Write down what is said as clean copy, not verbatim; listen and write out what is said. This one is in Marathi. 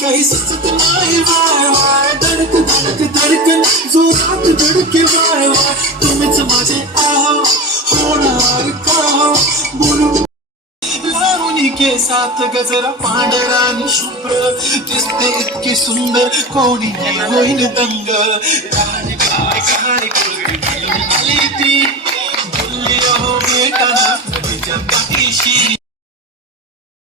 काही सुचत नाही वाय वाय धडक धडक धडकन जोरात धडके वाय वाय तुम्हीच माझे आहो होणार का बोलू लावणी केसात गजरा पांढरा आणि शुभ्र दिसते इतकी सुंदर कोणी होईल दंग काळे काळे काळे